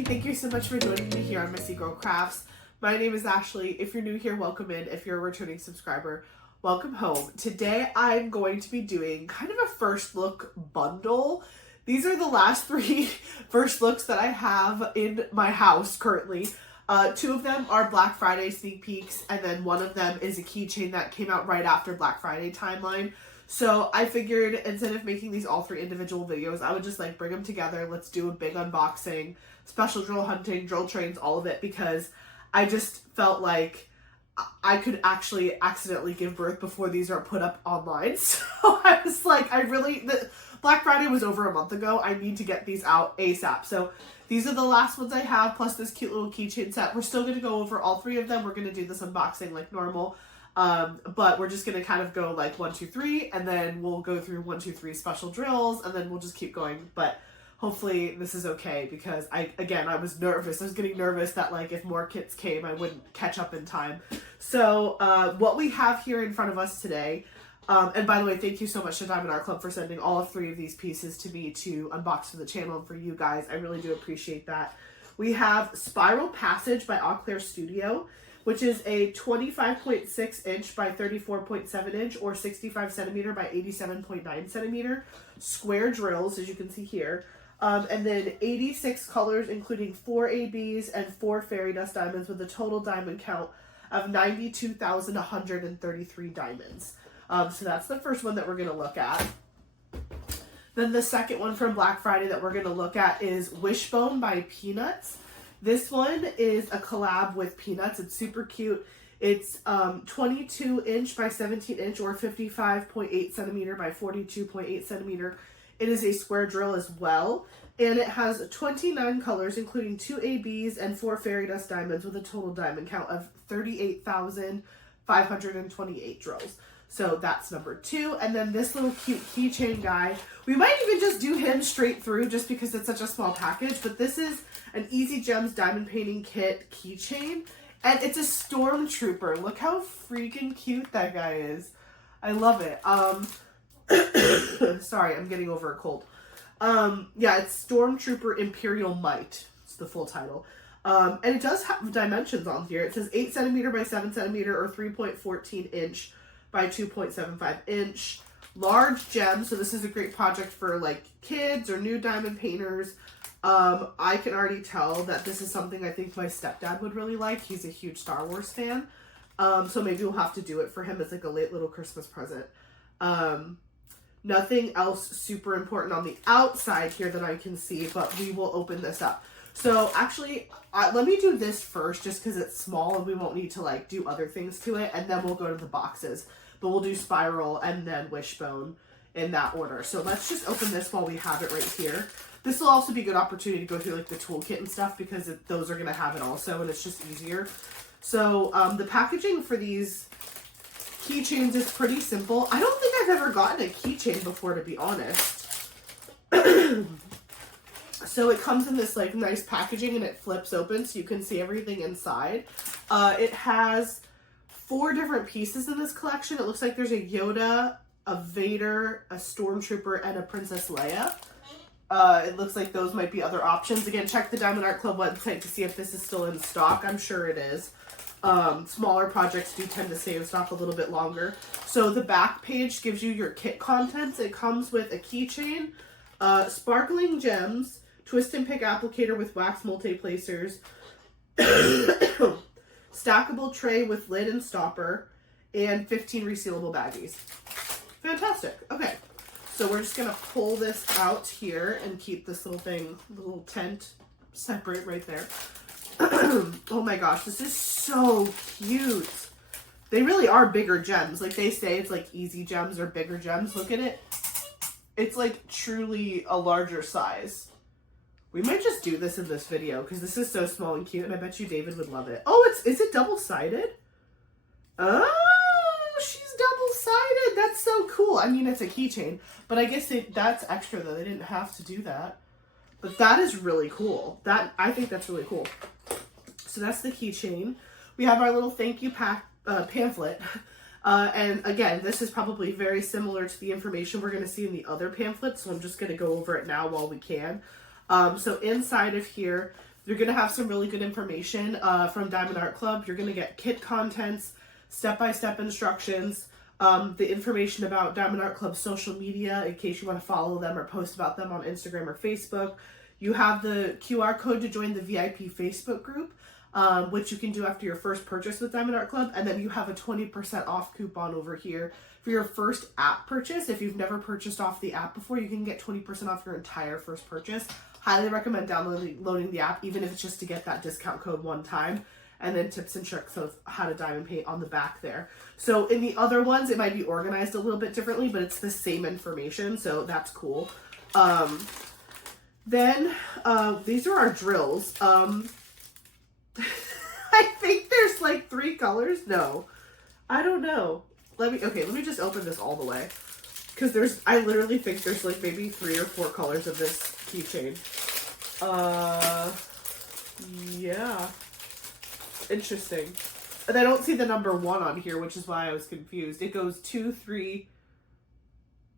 everybody. Thank you so much for joining me here on Missy Girl Crafts. My name is Ashley. If you're new here, welcome in. If you're a returning subscriber, welcome home. Today I'm going to be doing kind of a first look bundle. These are the last 3 first looks that I have in my house currently. 2 of them are Black Friday sneak peeks, and then one of them is a keychain that came out right after Black Friday timeline. So I figured instead of making these all 3 individual videos, I would just like bring them together. Let's do a big unboxing, special drill hunting, drill trains, all of it, because I just felt like I could actually accidentally give birth before these are put up online. So I was like, Black Friday was over a month ago. I need to get these out ASAP. So these are the last ones I have, plus this cute little keychain set. We're still going to go over all 3 of them. We're going to do this unboxing like normal. But we're just going to kind of go like 1, 2, 3, and then we'll go through 1, 2, 3 special drills, and then we'll just keep going. But hopefully this is okay, because I was nervous. I was getting nervous that like if more kits came, I wouldn't catch up in time. So, what we have here in front of us today, and by the way, thank you so much to Diamond Art Club for sending all 3 of these pieces to me to unbox for the channel and for you guys. I really do appreciate that. We have Spiral Passage by Auclair Studio, which is a 25.6 inch by 34.7 inch or 65 centimeter by 87.9 centimeter square drills, as you can see here. And then 86 colors, including 4 ABs and 4 fairy dust diamonds, with a total diamond count of 92,133 diamonds. So that's the first one that we're going to look at. Then the second one from Black Friday that we're going to look at is Wishbone by Peanuts. This one is a collab with Peanuts. It's super cute. It's 22 inch by 17 inch or 55.8 centimeter by 42.8 centimeter. It is a square drill as well. And it has 29 colors, including 2 ABs and 4 fairy dust diamonds, with a total diamond count of 38,528 drills. So that's number 2. And then this little cute keychain guy, we might even just do him straight through just because it's such a small package. But this is an Easy Gems diamond painting kit keychain. And it's a Stormtrooper. Look how freaking cute that guy is. I love it. Sorry, I'm getting over a cold. Yeah, it's Stormtrooper Imperial Might. It's the full title. And it does have dimensions on here. It says 8 centimeter by 7 centimeter or 3.14 inch by 2.75 inch. Large gems. So this is a great project for like kids or new diamond painters. I can already tell that this is something I think my stepdad would really like. He's a huge Star Wars fan. So maybe we'll have to do it for him as like a late little Christmas present. Nothing else super important on the outside here that I can see, but we will open this up. So actually, let me do this first just because it's small and we won't need to like do other things to it, and then we'll go to the boxes. But we'll do Spiral and then Wishbone in that order. So let's just open this while we have it right here. This will also be a good opportunity to go through like the toolkit and stuff, because those are going to have it also, and it's just easier. So the packaging for these keychains is pretty simple. I don't think I've ever gotten a keychain before, to be honest. So it comes in this like nice packaging, and it flips open so you can see everything inside. It has 4 different pieces in this collection. It looks like there's a Yoda, a Vader, a Stormtrooper, and a Princess Leia. It looks like those might be other options. Again, check the Diamond Art Club website to see if this is still in stock. I'm sure it is. Smaller projects do tend to stay in stock a little bit longer. So the back page gives you your kit contents. It comes with a keychain, sparkling gems, twist and pick applicator with wax multi-placers, stackable tray with lid and stopper, and 15 resealable baggies. Fantastic. Okay, so we're just gonna pull this out here and keep this little tent separate right there. Oh my gosh, this is so cute. They really are bigger gems. Like they say, it's like easy gems or bigger gems. Look at it. It's like truly a larger size. We might just do this in this video because this is so small and cute, and I bet you David would love it. Oh, is it double-sided? Oh, she's double-sided. That's so cool. I mean, it's a keychain, but I guess that's extra though. They didn't have to do that. But that is really cool. I think that's really cool. So that's the keychain. We have our little thank you pamphlet. And again, this is probably very similar to the information we're going to see in the other pamphlets, so I'm just going to go over it now while we can. So inside of here, You're going to have some really good information from Diamond Art Club. You're going to get kit contents, step-by-step instructions, the information about Diamond Art Club's social media in case you want to follow them or post about them on Instagram or Facebook. You have the QR code to join the VIP Facebook group, which you can do after your first purchase with Diamond Art Club. And then you have a 20% off coupon over here for your first app purchase. If you've never purchased off the app before, you can get 20% off your entire first purchase. Highly recommend downloading the app, even if it's just to get that discount code one time. And then tips and tricks of how to diamond paint on the back there. So in the other ones, it might be organized a little bit differently, but it's the same information, so that's cool. Then these are our drills. I think there's like 3 colors. No, I don't know. Let me just open this all the way. Because I literally think there's like maybe 3 or 4 colors of this keychain. Yeah. Interesting. And I don't see the number 1 on here, which is why I was confused. It goes 2, 3,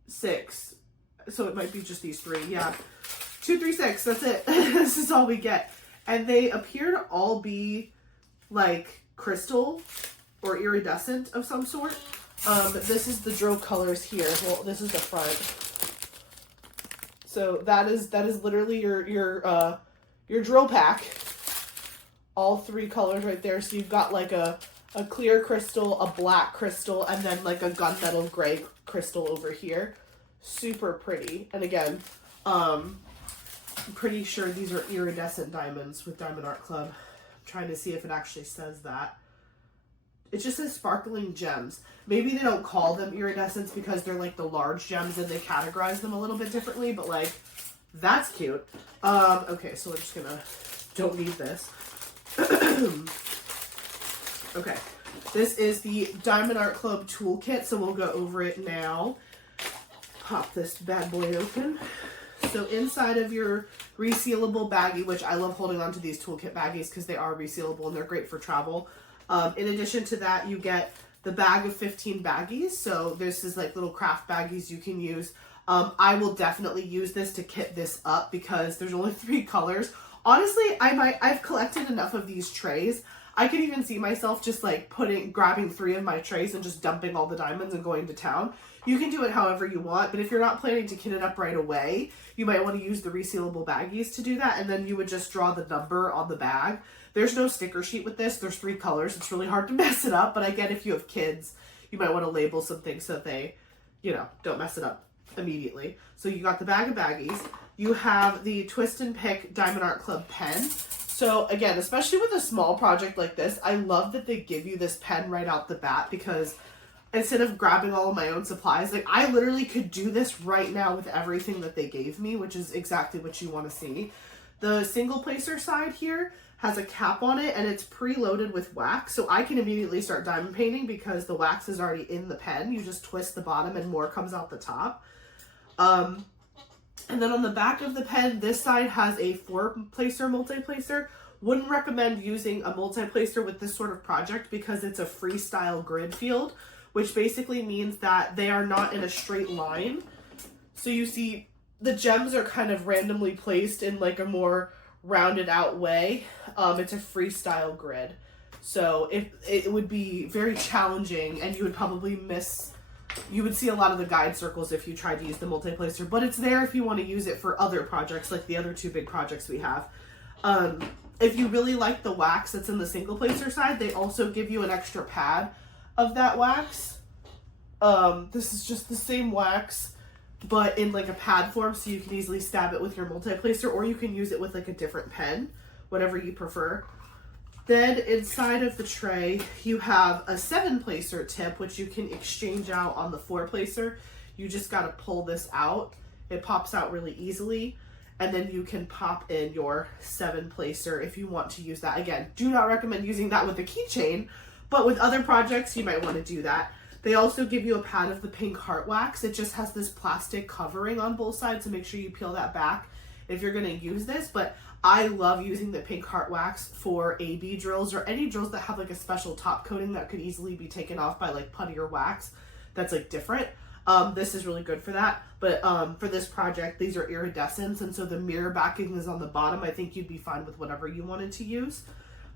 6. So it might be just these 3. Yeah. 2, 3, 6. That's it. This is all we get. And they appear to all be like crystal or iridescent of some sort. This is the drill colors here. Well, this is the front. So that is literally your drill pack. All 3 colors right there. So you've got like a clear crystal, a black crystal, and then like a gunmetal gray crystal over here. Super pretty. And again, I'm pretty sure these are iridescent diamonds with Diamond Art Club. I'm trying to see if it actually says that. It just says sparkling gems. Maybe they don't call them iridescents because they're like the large gems and they categorize them a little bit differently, but like, that's cute. Okay, so we're just gonna, don't need this. Okay, this is the Diamond Art Club toolkit, so we'll go over it now. Pop this bad boy open. So inside of your resealable baggie, which I love holding on to these toolkit baggies because they are resealable and they're great for travel. In addition to that, you get the bag of 15 baggies. So this is like little craft baggies you can use. I will definitely use this to kit this up because there's only 3 colors. Honestly, I've collected enough of these trays. I could even see myself just like grabbing 3 of my trays and just dumping all the diamonds and going to town. You can do it however you want, but if you're not planning to kit it up right away, you might want to use the resealable baggies to do that, and then you would just draw the number on the bag. There's no sticker sheet with this. There's 3 colors. It's really hard to mess it up, but I get if you have kids, you might want to label some things so that they, don't mess it up immediately. So you got the bag of baggies. You have the Twist and Pick Diamond Art Club pen. So again, especially with a small project like this, I love that they give you this pen right out the bat because instead of grabbing all of my own supplies, like I literally could do this right now with everything that they gave me, which is exactly what you want to see. The single placer side here has a cap on it and it's preloaded with wax. So I can immediately start diamond painting because the wax is already in the pen. You just twist the bottom and more comes out the top. And then on the back of the pen, this side has a 4-placer multi-placer. Wouldn't recommend using a multi-placer with this sort of project because it's a freestyle grid field, which basically means that they are not in a straight line. So you see the gems are kind of randomly placed in like a more rounded out way. It's a freestyle grid. So it would be very challenging and you would probably you would see a lot of the guide circles if you tried to use the multi-placer, but it's there if you want to use it for other projects like the other 2 big projects we have. If you really like the wax that's in the single placer side, they also give you an extra pad of that wax. This is just the same wax, but in like a pad form, so you can easily stab it with your multi-placer, or you can use it with like a different pen, whatever you prefer. Then inside of the tray, you have a 7-placer tip, which you can exchange out on the 4-placer. You just got to pull this out. It pops out really easily. And then you can pop in your 7-placer if you want to use that. Again, do not recommend using that with a keychain, but with other projects, you might want to do that. They also give you a pad of the pink heart wax. It just has this plastic covering on both sides, so make sure you peel that back if you're going to use this. But I love using the pink heart wax for AB drills or any drills that have like a special top coating that could easily be taken off by like putty or wax that's like different. This is really good for that. But for this project, these are iridescents, and so the mirror backing is on the bottom. I think you'd be fine with whatever you wanted to use.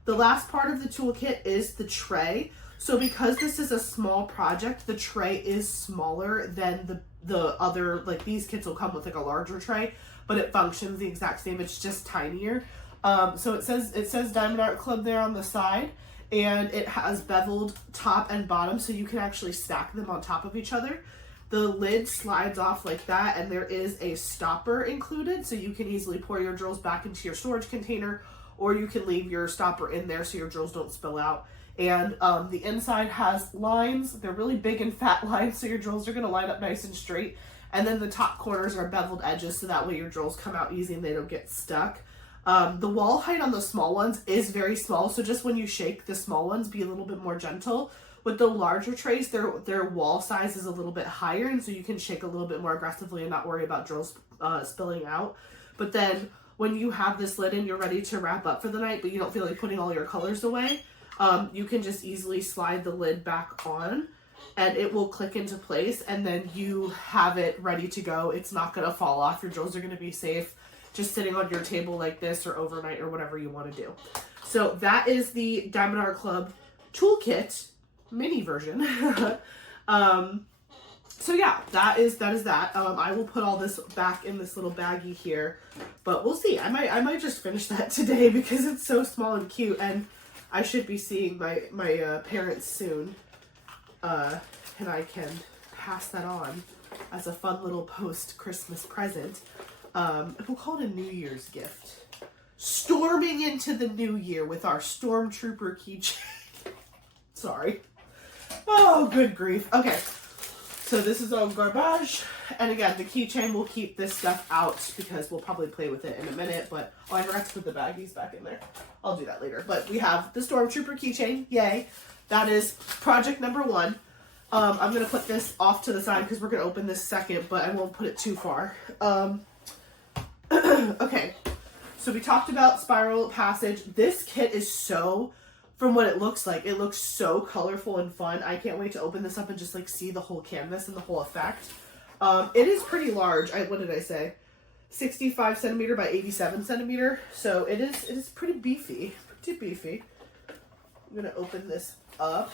The last part of the toolkit is the tray. So because this is a small project, the tray is smaller than the other, like these kits will come with like a larger tray, but it functions the exact same. It's just tinier. So it says Diamond Art Club there on the side, and it has beveled top and bottom, so you can actually stack them on top of each other. The lid slides off like that, and there is a stopper included, so you can easily pour your drills back into your storage container, or you can leave your stopper in there so your drills don't spill out. And the inside has lines. They're really big and fat lines, so your drills are going to line up nice and straight. And then the top corners are beveled edges, so that way your drills come out easy and they don't get stuck. The wall height on the small ones is very small, so just when you shake the small ones, be a little bit more gentle. With the larger trays, their wall size is a little bit higher, and so you can shake a little bit more aggressively and not worry about drills spilling out. But then when you have this lid and you're ready to wrap up for the night, but you don't feel like putting all your colors away, you can just easily slide the lid back on and it will click into place, and then you have it ready to go. It's not going to fall off. Your drills are going to be safe just sitting on your table like this or overnight or whatever you want to do. So that is the Diamond Art Club toolkit mini version. So yeah, that is that. I will put all this back in this little baggie here, but we'll see. I might just finish that today because it's so small and cute, and I should be seeing my parents soon, and I can pass that on as a fun little post-Christmas present. We'll call it a New Year's gift. Storming into the new year with our Stormtrooper keychain. Sorry. Oh, good grief. Okay, so this is all garbage. And again, the keychain will keep this stuff out because we'll probably play with it in a minute, but I forgot to put the baggies back in there. I'll do that later. But we have the Stormtrooper keychain. Yay. That is project number 1. I'm going to put this off to the side because we're going to open this second, but I won't put it too far. Okay, so we talked about Spiral Passage. This kit is so, from what it looks so colorful and fun. I can't wait to open this up and just like see the whole canvas and the whole effect. It is pretty large. What did I say? 65 centimeter by 87 centimeter. So it is pretty beefy. I'm going to open this up.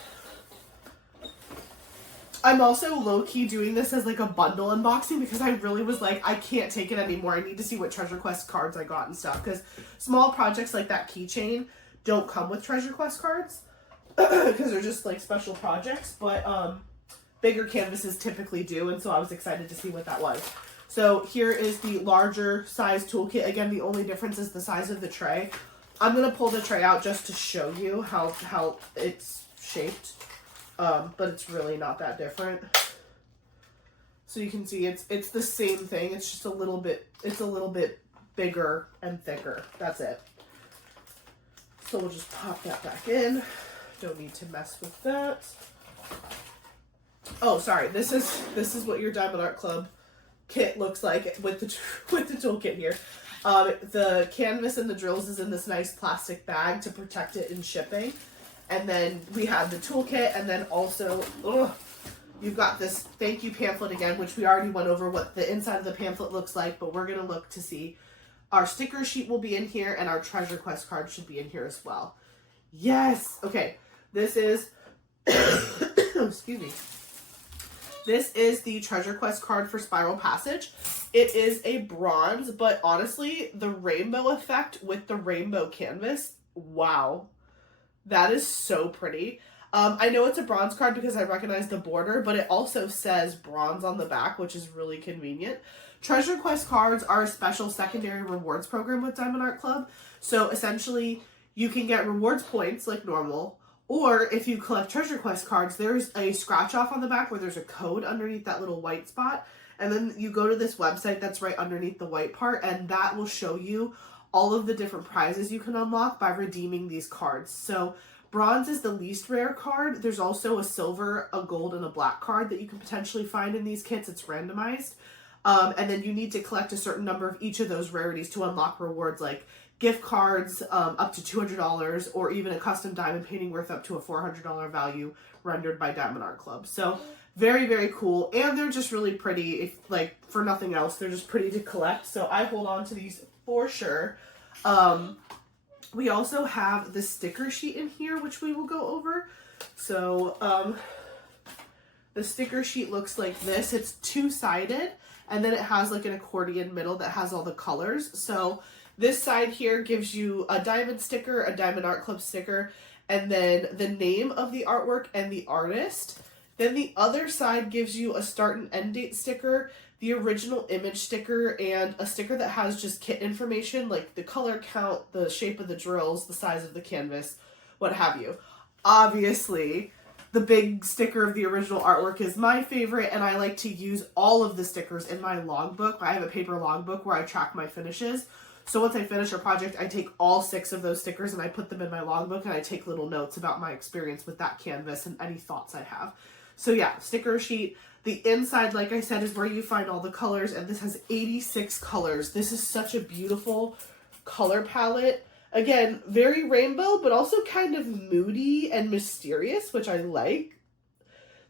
I'm also low-key doing this as like a bundle unboxing because I really was like, I can't take it anymore. I need to see what Treasure Quest cards I got and stuff, because small projects like that keychain don't come with Treasure Quest cards because they're just like special projects, but bigger canvases typically do, and so I was excited to see what that was. So here is the larger size toolkit. Again, the only difference is the size of the tray. I'm going to pull the tray out just to show you how it's shaped. But it's really not that different. So you can see it's the same thing. It's just a little bit bigger and thicker. That's it. So we'll just pop that back in. Don't need to mess with that. Oh, sorry. This is what your Diamond Art Club kit looks like with the toolkit here. The canvas and the drills is in this nice plastic bag to protect it in shipping. And then we have the toolkit, and then also, you've got this thank you pamphlet again, which we already went over what the inside of the pamphlet looks like, but we're going to look to see. Our sticker sheet will be in here, and our Treasure Quest card should be in here as well. Yes! Okay, this is, excuse me. This is the Treasure Quest card for Spiral Passage. It is a bronze, but honestly, the rainbow effect with the rainbow canvas, wow. That is so pretty. I know it's a bronze card because I recognize the border, but it also says bronze on the back, which is really convenient. Treasure Quest cards are a special secondary rewards program with Diamond Art Club. So essentially, you can get rewards points like normal, or if you collect Treasure Quest cards, there's a scratch off on the back where there's a code underneath that little white spot. And then you go to this website that's right underneath the white part, and that will show you all of the different prizes you can unlock by redeeming these cards. So bronze is the least rare card. There's also a silver, a gold, and a black card that you can potentially find in these kits. It's randomized. And then you need to collect a certain number of each of those rarities to unlock rewards like gift cards up to $200, or even a custom diamond painting worth up to a $400 value rendered by Diamond Art Club. So Very, very cool. And they're just really pretty. If, like, for nothing else, they're just pretty to collect. So I hold on to these for sure. We also have the sticker sheet in here, which we will go over. So the sticker sheet looks like this. It's two-sided, and then it has like an accordion middle that has all the colors. So this side here gives you a diamond sticker, a diamond art club sticker, and then the name of the artwork and the artist. Then the other side gives you a start and end date sticker, the original image sticker, and a sticker that has just kit information, like the color count, the shape of the drills, the size of the canvas, what have you. Obviously, the big sticker of the original artwork is my favorite, and I like to use all of the stickers in my logbook. I have a paper logbook where I track my finishes. So once I finish a project, I take all 6 of those stickers and I put them in my logbook, and I take little notes about my experience with that canvas and any thoughts I have. So yeah, sticker sheet. The inside, like I said, is where you find all the colors, and this has 86 colors. This is such a beautiful color palette. Again, very rainbow, but also kind of moody and mysterious, which I like.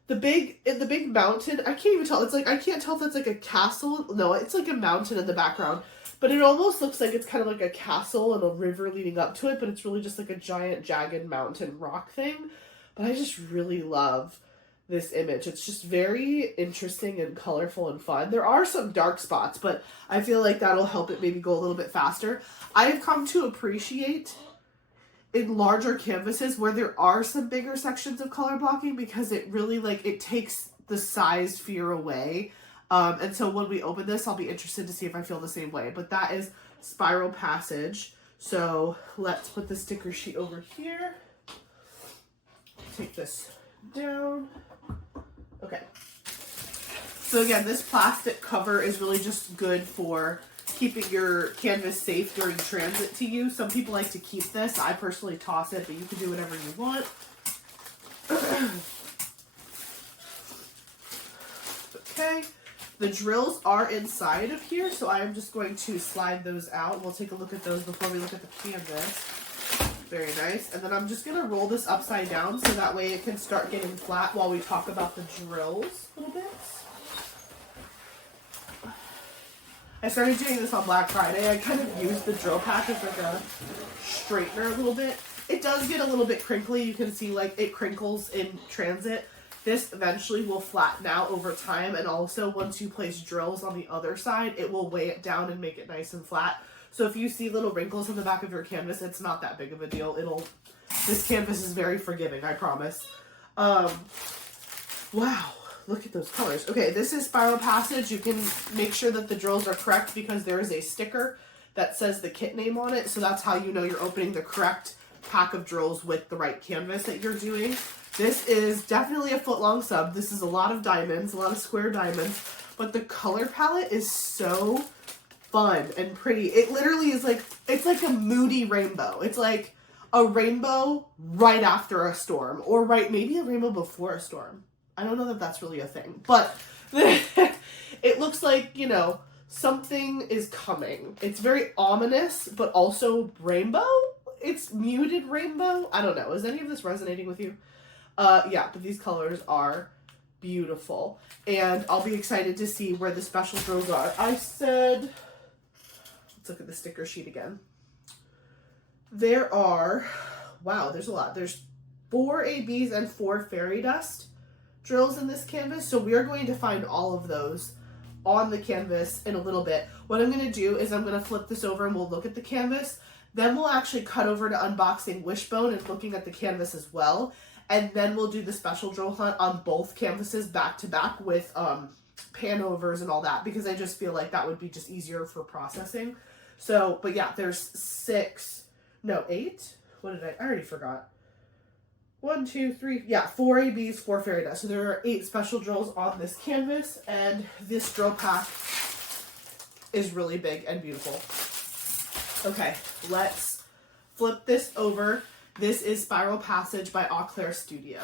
The big mountain, I can't even tell. It's like, I can't tell if that's like a castle. No, it's like a mountain in the background, but it almost looks like it's kind of like a castle and a river leading up to it, but it's really just like a giant jagged mountain rock thing. But I just really love this image. It's just very interesting and colorful and fun. There are some dark spots, but I feel like that'll help it maybe go a little bit faster. I have come to appreciate in larger canvases where there are some bigger sections of color blocking, because it really, like, it takes the size fear away. And so when we open this, I'll be interested to see if I feel the same way. But that is Spiral Passage. So let's put the sticker sheet over here. Take this down. Okay. So again, this plastic cover is really just good for keeping your canvas safe during transit to you. Some people like to keep this. I personally toss it, but you can do whatever you want. Okay. The drills are inside of here, so I am just going to slide those out. We'll take a look at those before we look at the canvas. Very nice. And then I'm just going to roll this upside down so that way it can start getting flat while we talk about the drills a little bit. I started doing this on Black Friday. I kind of used the drill pack as like a straightener a little bit. It does get a little bit crinkly. You can see like it crinkles in transit. This eventually will flatten out over time, and also once you place drills on the other side, it will weigh it down and make it nice and flat. So if you see little wrinkles in the back of your canvas, it's not that big of a deal. This canvas is very forgiving, I promise. Wow, look at those colors. Okay, this is Spiral Passage. You can make sure that the drills are correct because there is a sticker that says the kit name on it. So that's how you know you're opening the correct pack of drills with the right canvas that you're doing. This is definitely a foot-long sub. This is a lot of diamonds, a lot of square diamonds, but the color palette is so fun and pretty. It literally is like, it's like a moody rainbow. It's like a rainbow right after a storm, or maybe a rainbow before a storm. I don't know that that's really a thing, but it looks like, you know, something is coming. It's very ominous, but also rainbow. It's muted rainbow. I don't know. Is any of this resonating with you? Yeah, but these colors are beautiful, and I'll be excited to see where the special drills are. I said, let's look at the sticker sheet again. There are, wow, there's a lot. There's 4 ABs and 4 fairy dust drills in this canvas, so we are going to find all of those on the canvas in a little bit. What I'm going to do is I'm going to flip this over and we'll look at the canvas. Then we'll actually cut over to unboxing Wishbone and looking at the canvas as well. And then we'll do the special drill hunt on both canvases back to back with pan overs and all that, because I just feel like that would be just easier for processing. So, but yeah, there's 8. What did I already forgot. 1, 2, 3, yeah, 4 ABs, 4 fairy dust. So there are 8 special drills on this canvas, and this drill pack is really big and beautiful. Okay, let's flip this over. This is Spiral Passage by Auclair Studio.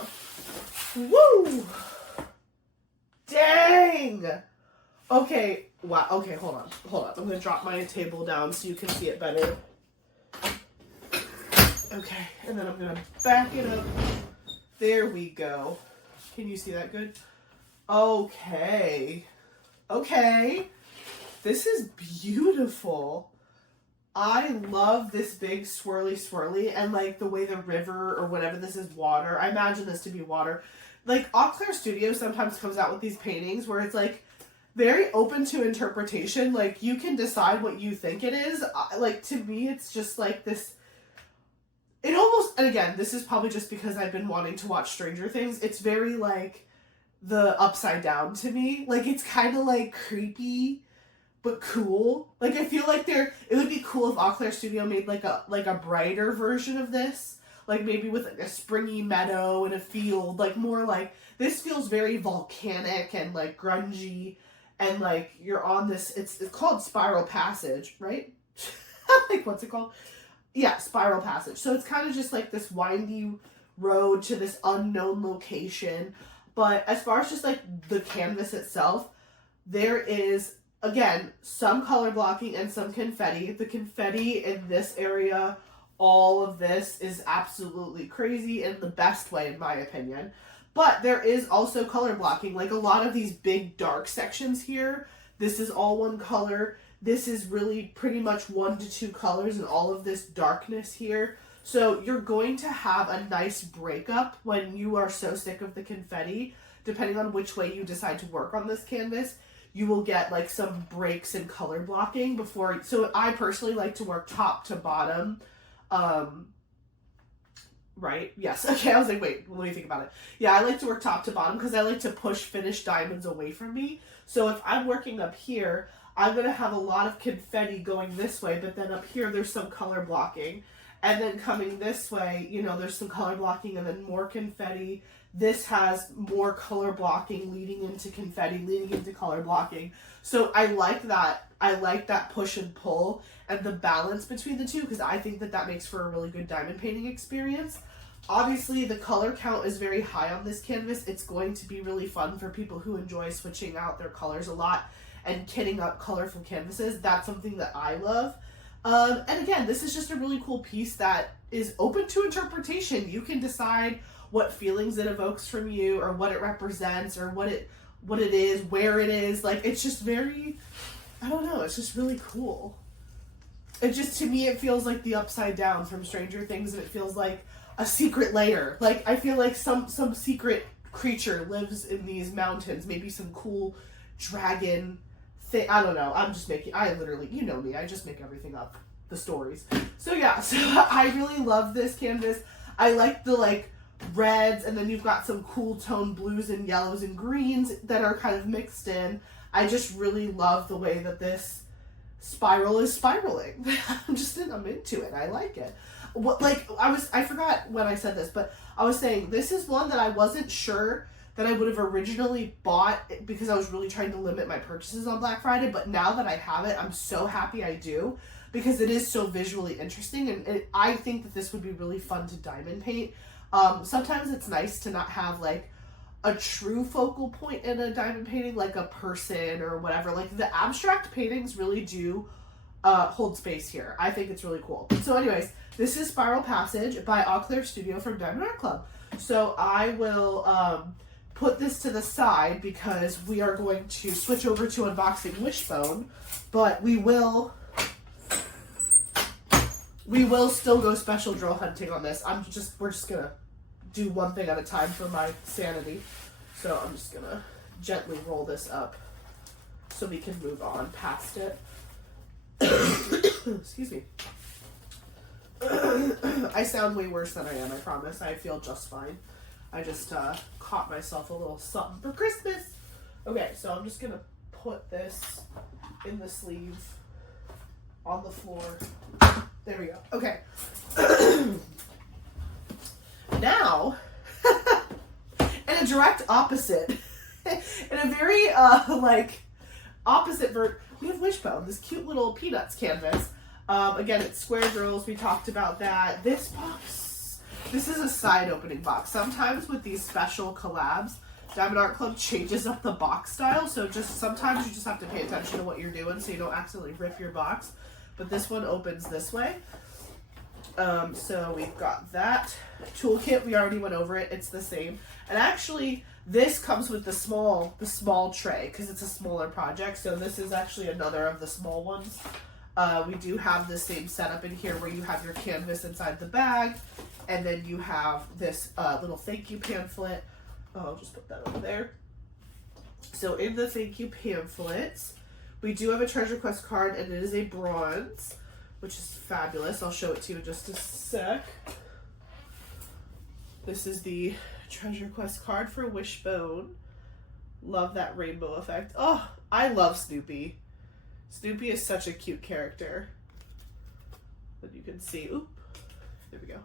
Woo! Dang! Okay, wow, okay, hold on. I'm gonna drop my table down so you can see it better. Okay, and then I'm gonna back it up. There we go. Can you see that good? Okay. Okay. This is beautiful. I love this big swirly and like the way the river or whatever this is water. I imagine this to be water. Like Auclair Studio sometimes comes out with these paintings where it's like very open to interpretation. Like you can decide what you think it is. Like to me it's just like this, it almost, and again, this is probably just because I've been wanting to watch Stranger Things. It's very like the Upside Down to me. Like it's kind of like creepy but cool. Like I feel like it would be cool if Auclair Studio made like a brighter version of this. Like maybe with like a springy meadow and a field. Like more like, this feels very volcanic and like grungy. And like you're on this, it's called Spiral Passage, right? Like what's it called? Yeah, Spiral Passage. So it's kind of just like this windy road to this unknown location. But as far as just like the canvas itself, there is, again, some color blocking and some confetti. The confetti in this area, all of this is absolutely crazy in the best way, in my opinion. But there is also color blocking. Like a lot of these big dark sections here, this is all one color. This is really pretty much 1 to 2 colors in all of this darkness here. So you're going to have a nice breakup when you are so sick of the confetti. Depending on which way you decide to work on this canvas, you will get like some breaks in color blocking before. So I personally like to work top to bottom. Right? Yes. Okay, I was like, wait, let me think about it. Yeah, I like to work top to bottom because I like to push finished diamonds away from me. So if I'm working up here, I'm going to have a lot of confetti going this way, but then up here there's some color blocking. And then coming this way, you know, there's some color blocking and then more confetti. This has more color blocking leading into confetti, leading into color blocking. So I like that. I like that push and pull and the balance between the two because I think that that makes for a really good diamond painting experience. Obviously, the color count is very high on this canvas. It's going to be really fun for people who enjoy switching out their colors a lot and kitting up colorful canvases. That's something that I love. And again, this is just a really cool piece that is open to interpretation. You can decide what feelings it evokes from you or what it represents or what it is, where it is. Like, it's just very, I don't know, it's just really cool. It just, to me, it feels like the Upside Down from Stranger Things, and it feels like a secret lair. Like, I feel like some secret creature lives in these mountains, maybe some cool dragon thing. I don't know. I literally, you know me, I just make everything up, the stories. So yeah, so I really love this canvas. I like the like reds, and then you've got some cool tone blues and yellows and greens that are kind of mixed in. I just really love the way that this spiral is spiraling. I'm into it. I like it. I forgot when I said this, but I was saying this is one that I wasn't sure that I would have originally bought because I was really trying to limit my purchases on Black Friday, but now that I have it, I'm so happy I do because it is so visually interesting, and I think that this would be really fun to diamond paint. Sometimes it's nice to not have like a true focal point in a diamond painting, like a person or whatever. Like the abstract paintings really do hold space here. I think it's really cool. So anyways, this is Spiral Passage by Auclair Studio from Diamond Art Club. So I will put this to the side because we are going to switch over to unboxing Wishbone, but we will still go special drill hunting on this. We're just gonna do one thing at a time for my sanity. So I'm just gonna gently roll this up so we can move on past it. Excuse me. I sound way worse than I am, I promise. I feel just fine. I just caught myself a little something for Christmas. Okay, so I'm just gonna put this in the sleeve on the floor. There we go. Okay. Now, in a direct opposite, in a very opposite we have Wishbone, this cute little Peanuts canvas. Again, it's Square Girls. We talked about that. This box, this is a side opening box. Sometimes with these special collabs, Diamond Art Club changes up the box style. So sometimes you just have to pay attention to what you're doing so you don't accidentally rip your box. But this one opens this way. So we've got that toolkit. We already went over it. It's the same. And actually, This comes with the small tray because it's a smaller project. So this is actually another of the small ones. We do have the same setup in here where you have your canvas inside the bag, and then you have this little thank you pamphlet. Oh, I'll just put that over there. So in the thank you pamphlets, we do have a treasure quest card, and it is a bronze, which is fabulous. I'll show it to you in just a sec. This is the treasure quest card for Wishbone. Love that rainbow effect. Oh, I love Snoopy. Snoopy is such a cute character. But you can see, oop, there we go.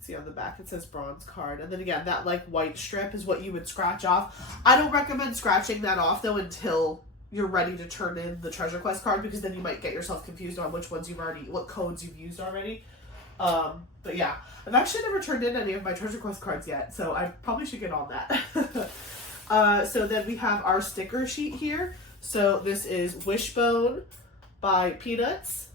See on the back it says bronze card, and then again that like white strip is what you would scratch off. I don't recommend scratching that off though until you're ready to turn in the treasure quest card, because then you might get yourself confused on which ones what codes you've used already. But yeah, I've actually never turned in any of my treasure quest cards yet, so I probably should get on that. So then we have our sticker sheet here. So this is Wishbone by Peanuts.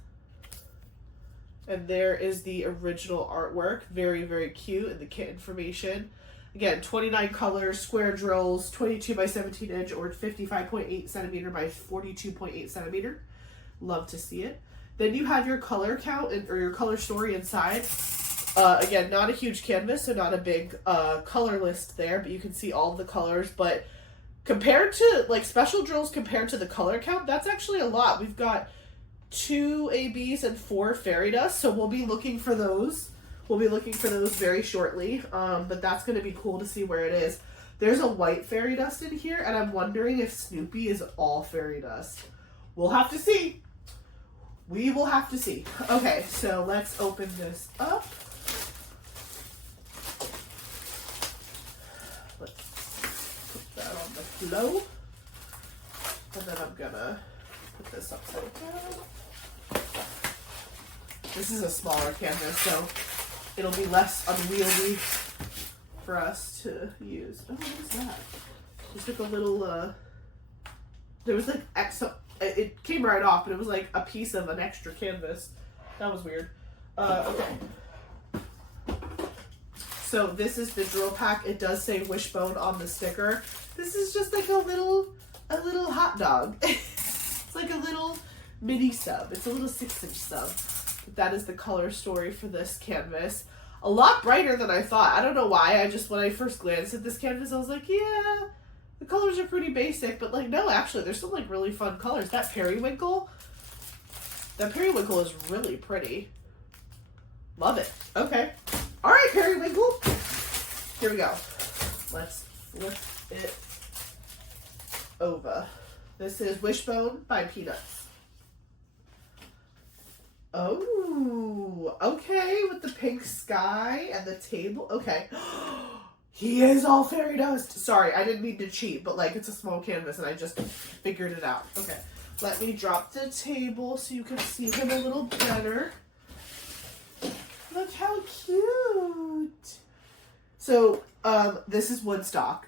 And there is the original artwork. Very, very cute. And the kit information. Again, 29 colors, square drills, 22 by 17 inch or 55.8 centimeter by 42.8 centimeter. Love to see it. Then you have your color count or your color story inside. Again, not a huge canvas, so not a big color list there, but you can see all of the colors. But compared to, like, special drills compared to the color count, that's actually a lot. We've got 2 ABs and 4 fairy dust, so we'll be looking for those. We'll be looking for those very shortly, but that's going to be cool to see where it is. There's a white fairy dust in here, and I'm wondering if Snoopy is all fairy dust. We'll have to see. We will have to see. Okay, so let's open this up. Let's put that on the flow. And then I'm gonna put this upside down. This is a smaller canvas, so it'll be less unwieldy for us to use. Oh, what is that? Just like a little, there was like it came right off, but it was like a piece of an extra canvas. That was weird. Okay. So this is the drill pack. It does say Wishbone on the sticker. This is just like a little hot dog. It's like a little mini sub. It's a little 6-inch sub. But that is the color story for this canvas. A lot brighter than I thought. I don't know why. When I first glanced at this canvas, I was like, yeah, the colors are pretty basic, but like, no, actually, there's some like really fun colors. That periwinkle is really pretty. Love it. Okay. All right, periwinkle. Here we go. Let's flip it over. This is Wishbone by Peanuts. Oh, okay, with the pink sky and the table. Okay. He is all fairy dust. Sorry, I didn't mean to cheat, but like it's a small canvas and I just figured it out. Okay, let me drop the table so you can see him a little better. Look how cute. So, this is Woodstock.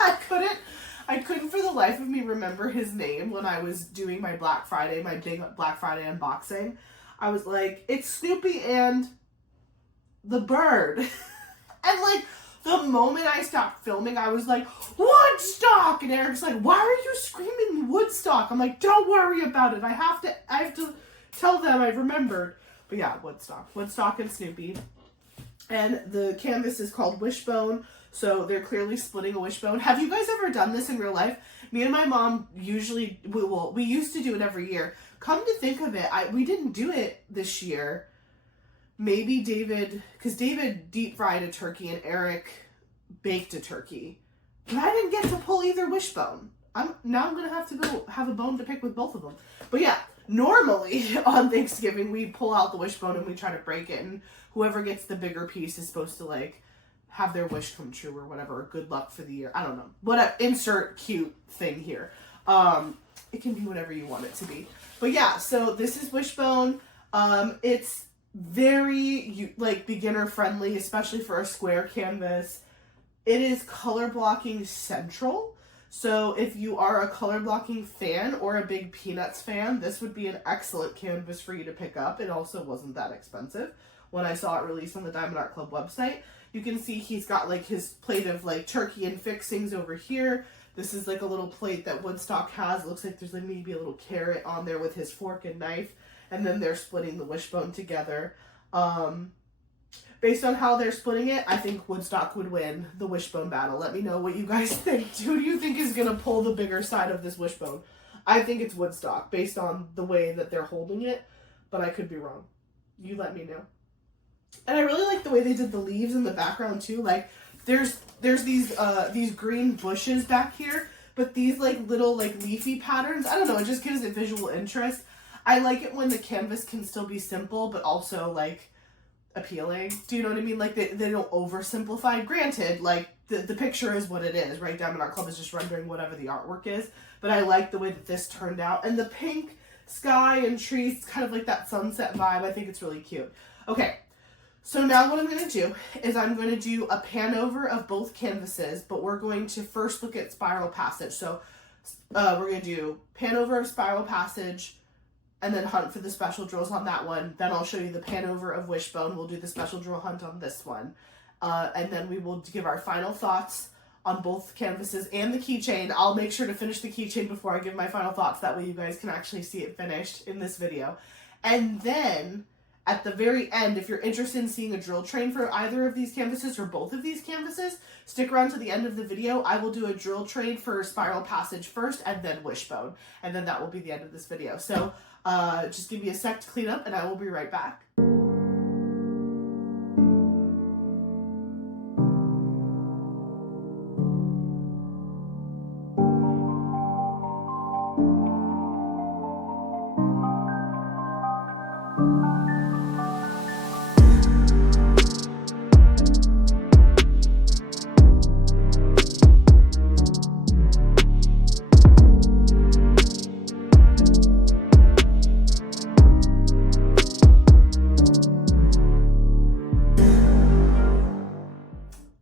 I couldn't for the life of me remember his name when I was doing my Black Friday, my big Black Friday unboxing. I was like, it's Snoopy and the bird. And like, the moment I stopped filming, I was like, Woodstock! And Eric's like, why are you screaming Woodstock? I'm like, don't worry about it. I have to tell them I remembered. But yeah, Woodstock and Snoopy. And the canvas is called Wishbone. So they're clearly splitting a wishbone. Have you guys ever done this in real life? Me and my mom usually, we used to do it every year. Come to think of it, we didn't do it this year. Maybe because David deep fried a turkey and Eric baked a turkey. But I didn't get to pull either wishbone. Now I'm going to have to go have a bone to pick with both of them. But yeah, normally on Thanksgiving, we pull out the wishbone and we try to break it. And whoever gets the bigger piece is supposed to like have their wish come true or whatever. Or good luck for the year. I don't know. Insert cute thing here. It can be whatever you want it to be. But yeah, so this is Wishbone. It's very like beginner friendly, especially for a square canvas. It is color blocking central. So if you are a color blocking fan or a big Peanuts fan, this would be an excellent canvas for you to pick up. It also wasn't that expensive when I saw it released on the Diamond Art Club website. You can see he's got like his plate of like turkey and fixings over here. This is like a little plate that Woodstock has. It looks like there's like maybe a little carrot on there with his fork and knife. And then they're splitting the wishbone together. Based on how they're splitting it, I think Woodstock would win the wishbone battle. Let me know what you guys think. Who do you think is going to pull the bigger side of this wishbone? I think it's Woodstock based on the way that they're holding it, but I could be wrong. You let me know. And I really like the way they did the leaves in the background too. Like there's these green bushes back here, but these like little like leafy patterns. I don't know, it just gives it visual interest. I like it when the canvas can still be simple, but also like appealing. Do you know what I mean? Like they don't oversimplify. Granted, like the picture is what it is, right? Diamond Art Club is just rendering whatever the artwork is. But I like the way that this turned out. And the pink sky and trees, kind of like that sunset vibe. I think it's really cute. Okay, so now what I'm going to do is I'm going to do a pan over of both canvases, but we're going to first look at Spiral Passage. So we're going to do pan over of Spiral Passage, and then hunt for the special drills on that one. Then I'll show you the pan over of Wishbone. We'll do the special drill hunt on this one. And then we will give our final thoughts on both canvases and the keychain. I'll make sure to finish the keychain before I give my final thoughts. That way you guys can actually see it finished in this video. And then at the very end, if you're interested in seeing a drill train for either of these canvases or both of these canvases, stick around to the end of the video. I will do a drill train for Spiral Passage first and then Wishbone. And then that will be the end of this video. So just give me a sec to clean up and I will be right back.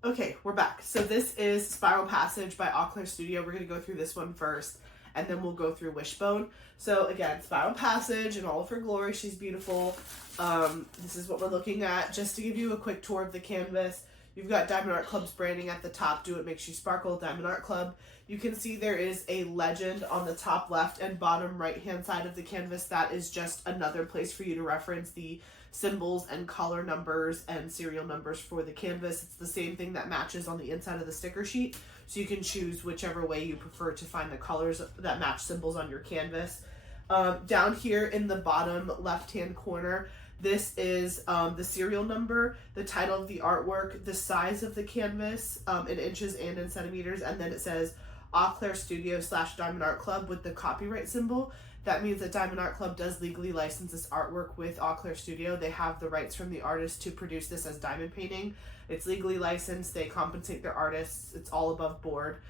Okay, we're back. So this is Spiral Passage by Auclair Studio. We're going to go through this one first, and then we'll go through Wishbone. So again, Spiral Passage in all of her glory. She's beautiful. This is what we're looking at. Just to give you a quick tour of the canvas, you've got Diamond Art Club's branding at the top. Do It Makes You Sparkle, Diamond Art Club. You can see there is a legend on the top left and bottom right-hand side of the canvas. That is just another place for you to reference the symbols and color numbers and serial numbers for the canvas. It's the same thing that matches on the inside of the sticker sheet, so you can choose whichever way you prefer to find the colors that match symbols on your canvas. Down here in the bottom left-hand corner, this is the serial number, the title of the artwork, the size of the canvas in inches and in centimeters, and then it says Auclair Studio / Diamond Art Club with the copyright symbol. That means that Diamond Art Club does legally license this artwork with Auclair Studio. They have the rights from the artist to produce this as diamond painting. It's legally licensed. They compensate their artists. It's all above board.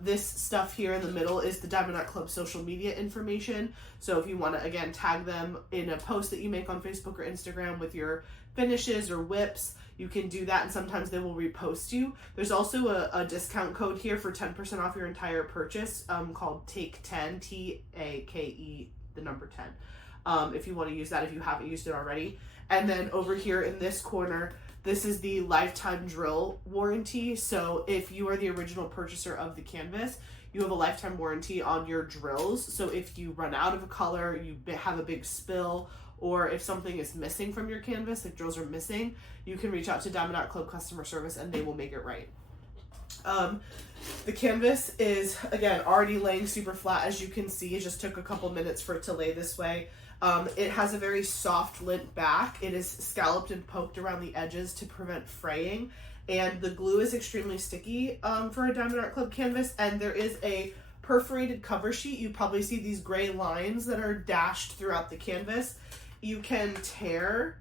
This stuff here in the middle is the Diamond Art Club social media information. So if you want to, again, tag them in a post that you make on Facebook or Instagram with your finishes or whips, you can do that, and sometimes they will repost you. There's also a discount code here for 10% off your entire purchase called TAKE10, TAKE, the number 10, if you want to use that if you haven't used it already. And then over here in this corner, this is the lifetime drill warranty. So if you are the original purchaser of the canvas, you have a lifetime warranty on your drills. So if you run out of a color, you have a big spill, or if something is missing from your canvas, like drills are missing, you can reach out to Diamond Art Club customer service and they will make it right. The canvas is, again, already laying super flat, as you can see. It just took a couple minutes for it to lay this way. It has a very soft lint back. It is scalloped and poked around the edges to prevent fraying. And the glue is extremely sticky for a Diamond Art Club canvas. And there is a perforated cover sheet. You probably see these gray lines that are dashed throughout the canvas. You can tear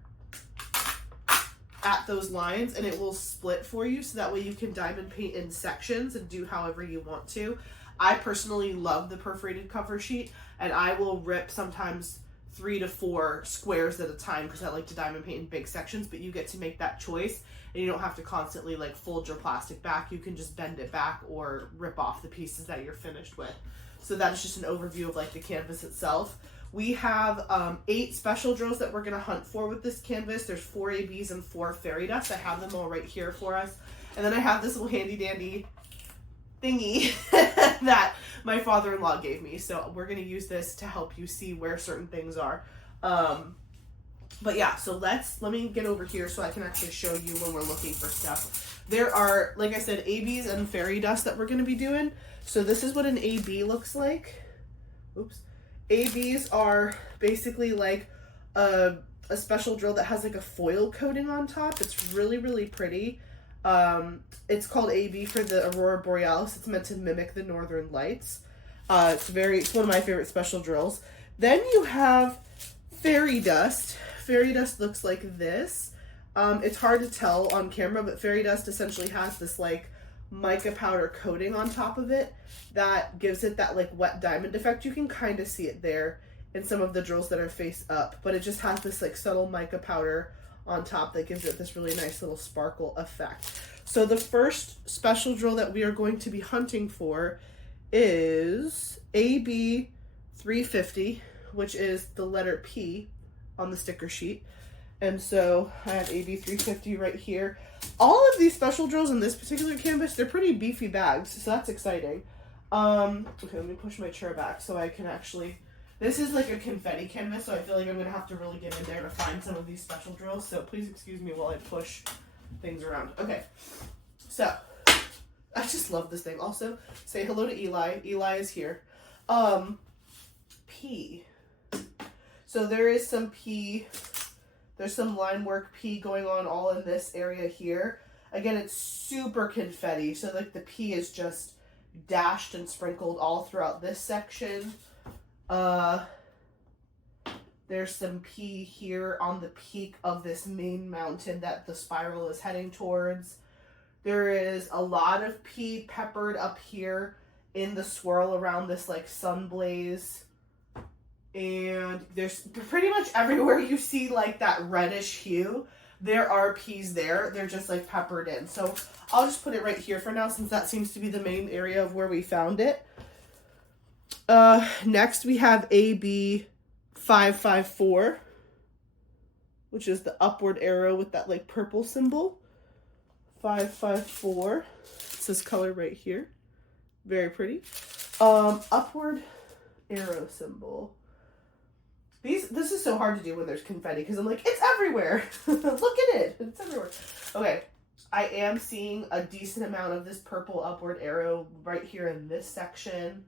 at those lines and it will split for you, so that way you can diamond paint in sections and do however you want to. I personally love the perforated cover sheet, and I will rip sometimes 3 to 4 squares at a time because I like to diamond paint in big sections, but you get to make that choice and you don't have to constantly like fold your plastic back. You can just bend it back or rip off the pieces that you're finished with. So that is just an overview of like the canvas itself. We have 8 special drills that we're going to hunt for with this canvas. There's 4 ABs and 4 fairy dust. I have them all right here for us. And then I have this little handy dandy thingy that my father-in-law gave me. So we're going to use this to help you see where certain things are. But yeah, so let me get over here so I can actually show you when we're looking for stuff. There are, like I said, ABs and fairy dust that we're going to be doing. So this is what an AB looks like. Oops. ABs are basically like a special drill that has like a foil coating on top. It's really, really pretty. It's called AB for the Aurora Borealis. It's meant to mimic the Northern Lights. It's one of my favorite special drills. Then you have fairy dust. Fairy dust looks like this. It's hard to tell on camera, but fairy dust essentially has this like mica powder coating on top of it that gives it that like wet diamond effect. You can kind of see it there in some of the drills that are face up, but it just has this like subtle mica powder on top that gives it this really nice little sparkle effect. So the first special drill that we are going to be hunting for is AB 350, which is the letter P on the sticker sheet. And so I have AB 350 right here. All of these special drills in this particular canvas, they're pretty beefy bags, so that's exciting. Okay, let me push my chair back so I can actually... This is like a confetti canvas, so I feel like I'm going to have to really get in there to find some of these special drills. So please excuse me while I push things around. Okay, so I just love this thing. Also, say hello to Eli. Eli is here. P. So there is some P. There's some line work P going on all in this area here. Again, it's super confetti. So like the P is just dashed and sprinkled all throughout this section. There's some P here on the peak of this main mountain that the spiral is heading towards. There is a lot of P peppered up here in the swirl around this like sun blaze. And there's pretty much everywhere you see like that reddish hue, there are P's there. They're just like peppered in. So I'll just put it right here for now since that seems to be the main area of where we found it. Next we have AB 554, which is the upward arrow with that like purple symbol. 554. It's this color right here. Very pretty. Upward arrow symbol. This is so hard to do when there's confetti because I'm like, it's everywhere. Look at it. It's everywhere. Okay. I am seeing a decent amount of this purple upward arrow right here in this section.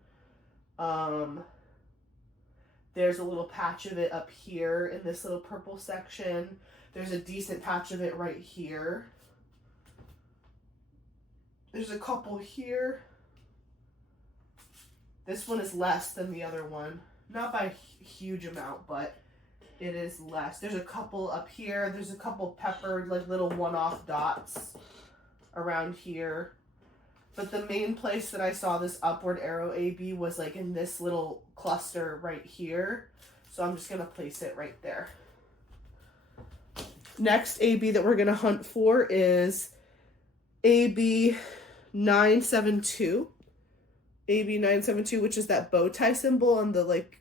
There's a little patch of it up here in this little purple section. There's a decent patch of it right here. There's a couple here. This one is less than the other one. Not by a huge amount, but it is less. There's a couple up here. There's a couple peppered, like little one-off dots around here. But the main place that I saw this upward arrow AB was like in this little cluster right here. So I'm just going to place it right there. Next AB that we're going to hunt for is AB 972. AB 972, which is that bow tie symbol on the like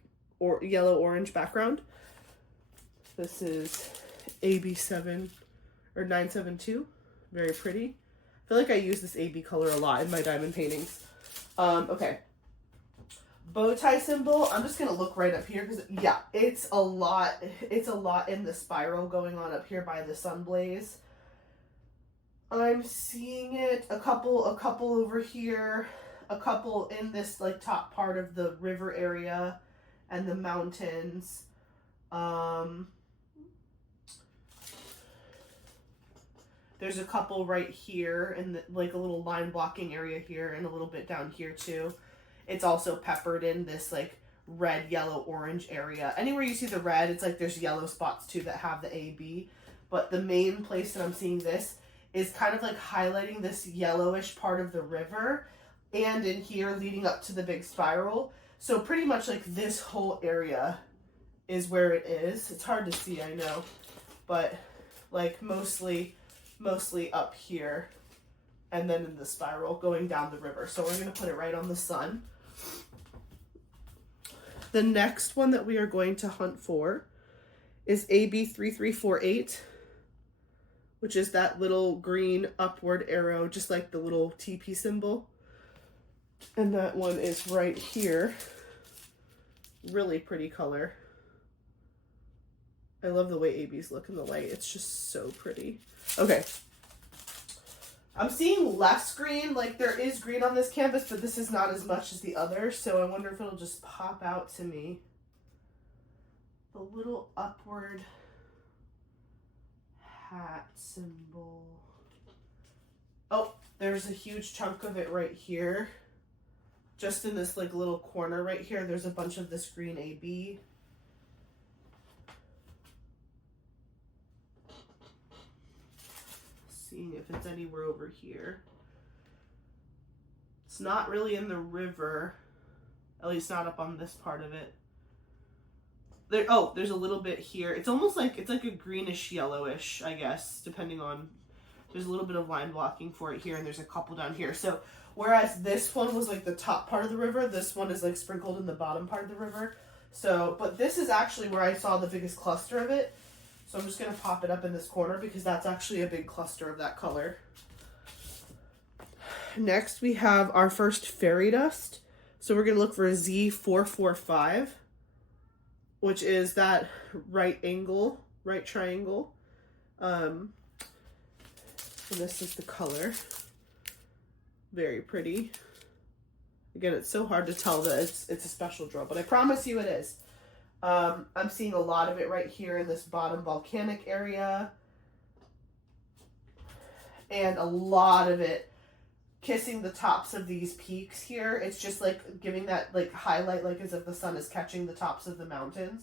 yellow-orange background. This is AB 7 or 972. Very pretty. I feel like I use this AB color a lot in my diamond paintings. Okay. Bow tie symbol. I'm just going to look right up here because, yeah, it's a lot. It's a lot in the spiral going on up here by the sun blaze. I'm seeing it. A couple over here. A couple in this like top part of the river area and the mountains. There's a couple right here in the, like a little line blocking area here and a little bit down here too. It's also peppered in this like red, yellow, orange area. Anywhere you see the red, it's like there's yellow spots too that have the AB. But the main place that I'm seeing this is kind of like highlighting this yellowish part of the river and in here leading up to the big spiral. So pretty much like this whole area is where it is. It's hard to see, I know, but like mostly up here and then in the spiral going down the river. So we're going to put it right on the sun. The next one that we are going to hunt for is AB3348, which is that little green upward arrow, just like the little TP symbol. And that one is right here. Really pretty color. I love the way ABs look in the light. It's just so pretty. Okay. I'm seeing less green. Like, there is green on this canvas, but this is not as much as the other. So I wonder if it'll just pop out to me. The little upward hat symbol. Oh, there's a huge chunk of it right here. Just in this like little corner right here, there's a bunch of this green AB. Seeing if it's anywhere over here. It's not really in the river, at least not up on this part of it. There, oh, there's a little bit here. It's almost like, it's like a greenish yellowish, I guess, depending on, there's a little bit of line blocking for it here, and there's a couple down here. So whereas this one was like the top part of the river, this one is like sprinkled in the bottom part of the river. So, but this is actually where I saw the biggest cluster of it. So I'm just going to pop it up in this corner because that's actually a big cluster of that color. Next, we have our first fairy dust. So we're going to look for a Z445, which is that right triangle. And this is the color. Very pretty. Again, it's so hard to tell that it's a special drill, but I promise you it is. I'm seeing a lot of it right here in this bottom volcanic area. And a lot of it kissing the tops of these peaks here. It's just like giving that like highlight, like as if the sun is catching the tops of the mountains,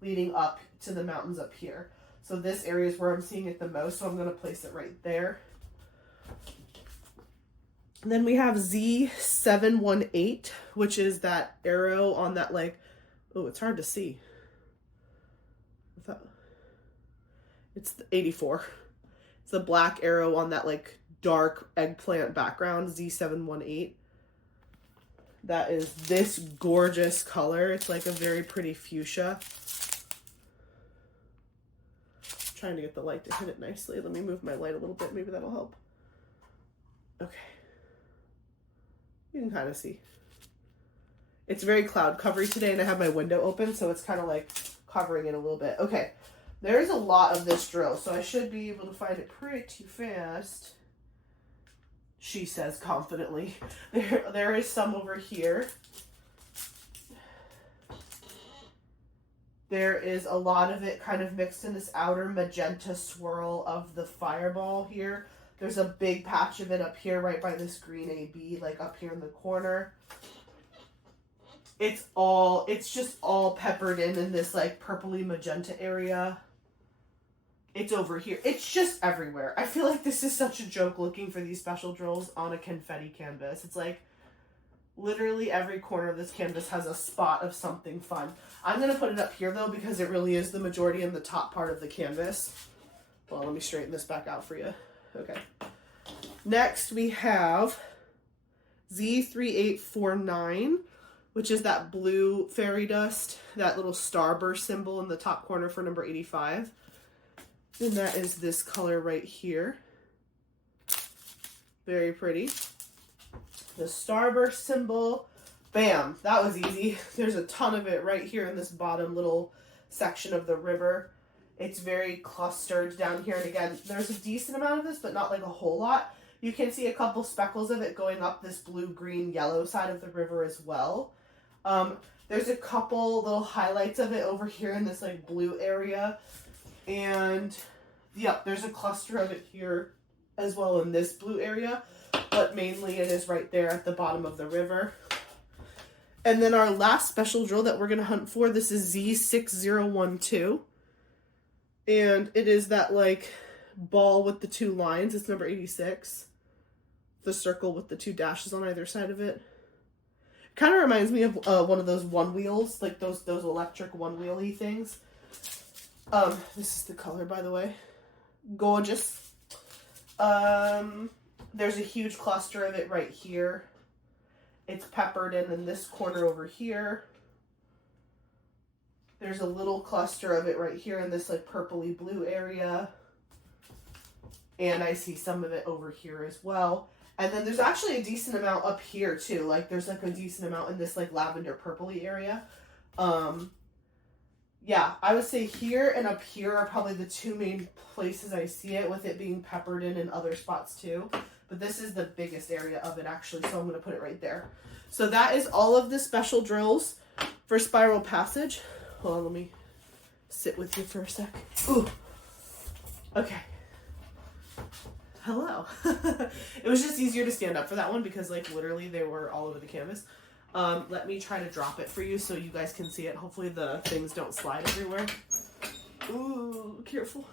leading up to the mountains up here. So this area is where I'm seeing it the most, so I'm going to place it right there. And then we have Z718, which is that arrow on that like, oh, it's hard to see. It's the 84. It's the black arrow on that like dark eggplant background, Z718. That is this gorgeous color. It's like a very pretty fuchsia. I'm trying to get the light to hit it nicely. Let me move my light a little bit. Maybe that'll help. Okay. You can kind of see. It's very cloud covery today, and I have my window open, so it's kind of like covering it a little bit. Okay, there's a lot of this drill, so I should be able to find it pretty fast. She says confidently. There is some over here. There is a lot of it kind of mixed in this outer magenta swirl of the fireball here. There's a big patch of it up here right by this green AB, like up here in the corner. It's just all peppered in this like purpley magenta area. It's over here. It's just everywhere. I feel like this is such a joke looking for these special drills on a confetti canvas. It's like literally every corner of this canvas has a spot of something fun. I'm going to put it up here though because it really is the majority in the top part of the canvas. Well, let me straighten this back out for you. Okay. Next we have Z3849, which is that blue fairy dust, that little starburst symbol in the top corner for number 85. And that is this color right here. Very pretty. The starburst symbol. Bam, that was easy. There's a ton of it right here in this bottom little section of the river. It's very clustered down here. And again, there's a decent amount of this, but not like a whole lot. You can see a couple speckles of it going up this blue, green, yellow side of the river as well. There's a couple little highlights of it over here in this like blue area. And yep, there's a cluster of it here as well in this blue area. But mainly it is right there at the bottom of the river. And then our last special drill that we're going to hunt for, this is Z6012. And it is that like ball with the two lines. It's number 86. The circle with the two dashes on either side of it. Kind of reminds me of one of those one wheels, like those electric one wheelie things. This is the color, by the way. Gorgeous. There's a huge cluster of it right here. It's peppered in this corner over here. There's a little cluster of it right here in this like purpley blue area. And I see some of it over here as well. And then there's actually a decent amount up here too. Like there's like a decent amount in this like lavender purpley area. Yeah, I would say here and up here are probably the two main places I see it, with it being peppered in other spots too. But this is the biggest area of it actually, so I'm going to put it right there. So that is all of the special drills for Spiral Passage. Hold on, let me sit with you for a sec. Ooh. Okay. Hello. It was just easier to stand up for that one because like literally they were all over the canvas. Let me try to drop it for you so you guys can see it. Hopefully the things don't slide everywhere. Ooh, careful.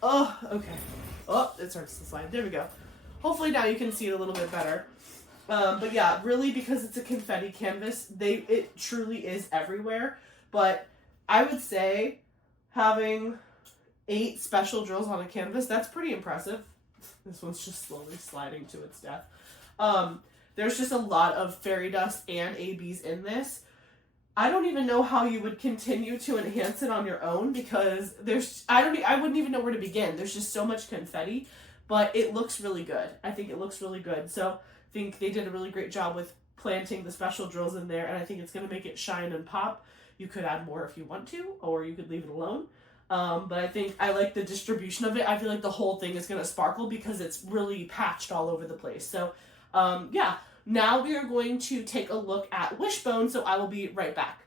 Oh, okay. Oh, it starts to slide. There we go. Hopefully now you can see it a little bit better. But yeah, really because it's a confetti canvas, it truly is everywhere. But I would say having 8 special drills on a canvas, that's pretty impressive. This one's just slowly sliding to its death. There's just a lot of fairy dust and ABs in this. I don't even know how you would continue to enhance it on your own because I wouldn't even know where to begin. There's just so much confetti, but it looks really good. I think it looks really good. So I think they did a really great job with planting the special drills in there, and I think it's going to make it shine and pop. You could add more if you want to, or you could leave it alone. But I think I like the distribution of it. I feel like the whole thing is going to sparkle because it's really patched all over the place. So yeah, now we are going to take a look at Wishbone, so I will be right back.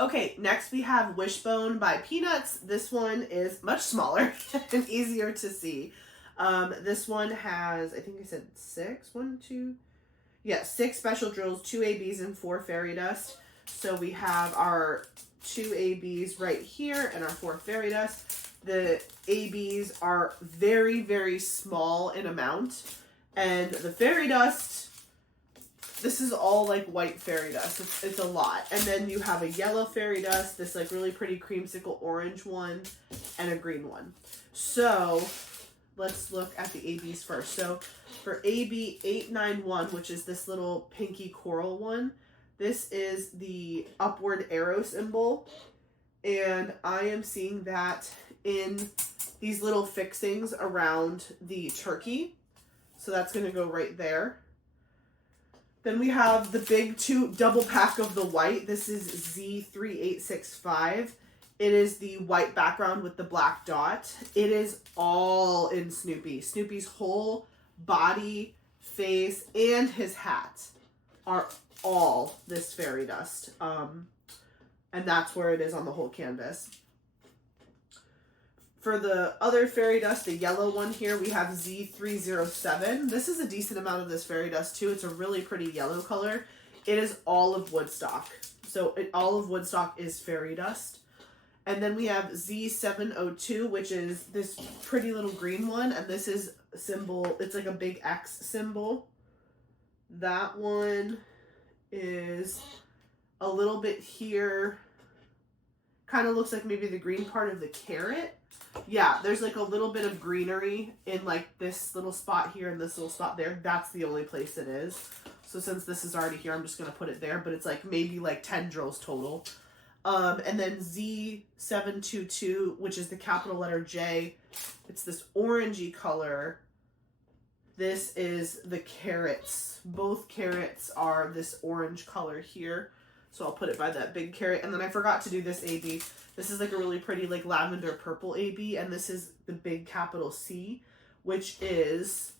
Okay, next we have Wishbone by Peanuts. This one is much smaller and easier to see. This one has, I think I said 6 special drills, 2 ABs and 4 fairy dust. So we have our 2 ABs right here and our 4 fairy dust. The ABs are very, very small in amount. And the fairy dust, this is all like white fairy dust. It's a lot. And then you have a yellow fairy dust, this like really pretty creamsicle orange one, and a green one. So let's look at the ABs first. So for AB 891, which is this little pinky coral one, this is the upward arrow symbol. And I am seeing that in these little fixings around the turkey. So that's going to go right there. Then we have the big double pack of the white. This is Z3865. It is the white background with the black dot. It is all in Snoopy. Snoopy's whole body, face, and his hat are all this fairy dust. And that's where it is on the whole canvas. For the other fairy dust, the yellow one here, we have Z307. This is a decent amount of this fairy dust too. It's a really pretty yellow color. It is all of Woodstock. So all of Woodstock is fairy dust. And then we have Z702, which is this pretty little green one. And this is a symbol, it's like a big X symbol. That one is a little bit here. Kind of looks like maybe the green part of the carrot. Yeah, there's like a little bit of greenery in like this little spot here and this little spot there. That's the only place it is. So since this is already here, I'm just going to put it there. But it's like maybe like 10 drills total. And then Z722, which is the capital letter J. It's this orangey color. This is the carrots. Both carrots are this orange color here. So I'll put it by that big carrot. And then I forgot to do this AB. This is like a really pretty like lavender purple AB. And this is the big capital C, which is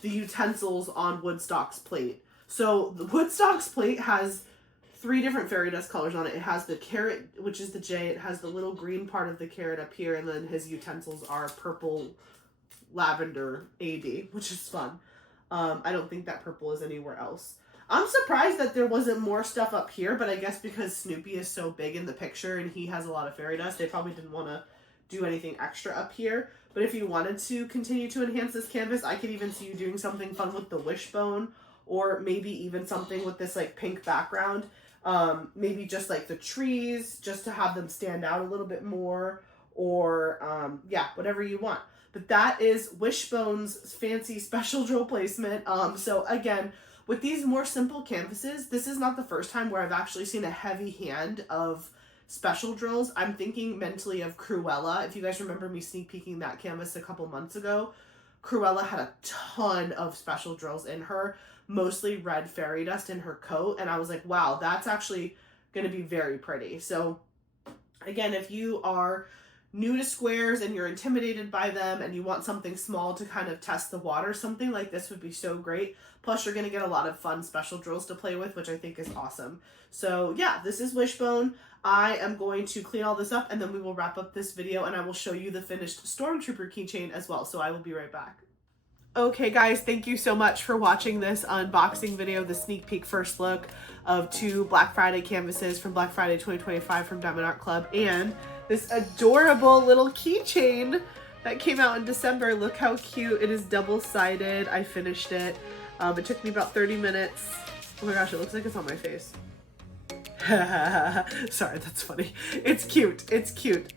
the utensils on Woodstock's plate. So the Woodstock's plate has 3 different fairy dust colors on it. It has the carrot, which is the J. It has the little green part of the carrot up here. And then his utensils are purple lavender AB, which is fun. I don't think that purple is anywhere else. I'm surprised that there wasn't more stuff up here, but I guess because Snoopy is so big in the picture and he has a lot of fairy dust, they probably didn't want to do anything extra up here. But if you wanted to continue to enhance this canvas, I could even see you doing something fun with the Wishbone, or maybe even something with this like pink background. Maybe just like the trees, just to have them stand out a little bit more, or yeah, whatever you want. But that is Wishbone's fancy special drill placement. So again, with these more simple canvases, this is not the first time where I've actually seen a heavy hand of special drills. I'm thinking mentally of Cruella. If you guys remember me sneak peeking that canvas a couple months ago, Cruella had a ton of special drills in her, mostly red fairy dust in her coat, and I was like, wow, that's actually going to be very pretty. So again, if you are new to squares and you're intimidated by them and you want something small to kind of test the water, something like this would be so great. Plus you're going to get a lot of fun special drills to play with, which I think is awesome. So yeah, this is Wishbone. I am going to clean all this up and then we will wrap up this video and I will show you the finished Stormtrooper keychain as well. So I will be right back. Okay guys, thank you so much for watching this unboxing video, the sneak peek first look of 2 Black Friday canvases from Black Friday 2025 from Diamond Art Club, and this adorable little keychain that came out in December. Look how cute. It is double-sided. I finished it. It took me about 30 minutes. Oh my gosh, it looks like it's on my face. Sorry, that's funny. It's cute. It's cute.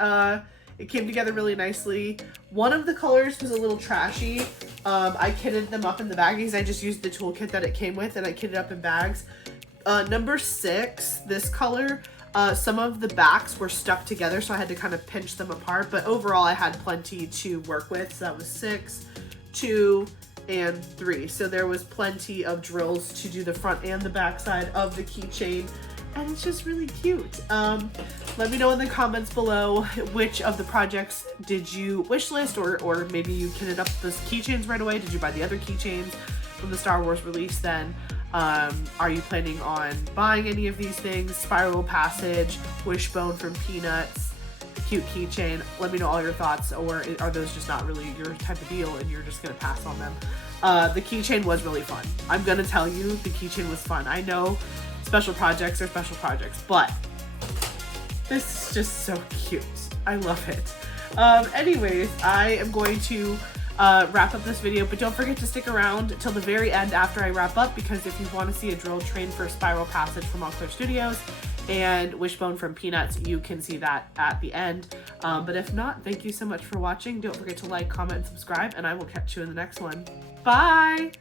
It came together really nicely. One of the colors was a little trashy. I kitted them up in the baggies. I just used the toolkit that it came with and I kitted up in bags. Number 6, this color, some of the backs were stuck together, so I had to kind of pinch them apart, but overall I had plenty to work with. So that was 6, 2, and 3. So there was plenty of drills to do the front and the back side of the keychain, and it's just really cute. Let me know in the comments below which of the projects did you wish list, or maybe you kitted up those keychains right away. Did you buy the other keychains from the Star Wars release then? Are you planning on buying any of these things? Spiral Passage, Wishbone from Peanuts, the cute keychain. Let me know all your thoughts, or are those just not really your type of deal and you're just gonna pass on them? The keychain was really fun. I'm gonna tell you, the keychain was fun. I know special projects are special projects, but this is just so cute. I love it. Anyways, I am going to wrap up this video, but don't forget to stick around till the very end after I wrap up, because if you want to see a drill train for Spiral Passage from Auclair Studios and Wishbone from Peanuts, you can see that at the end. But if not, thank you so much for watching. Don't forget to like, comment, and subscribe, and I will catch you in the next one. Bye!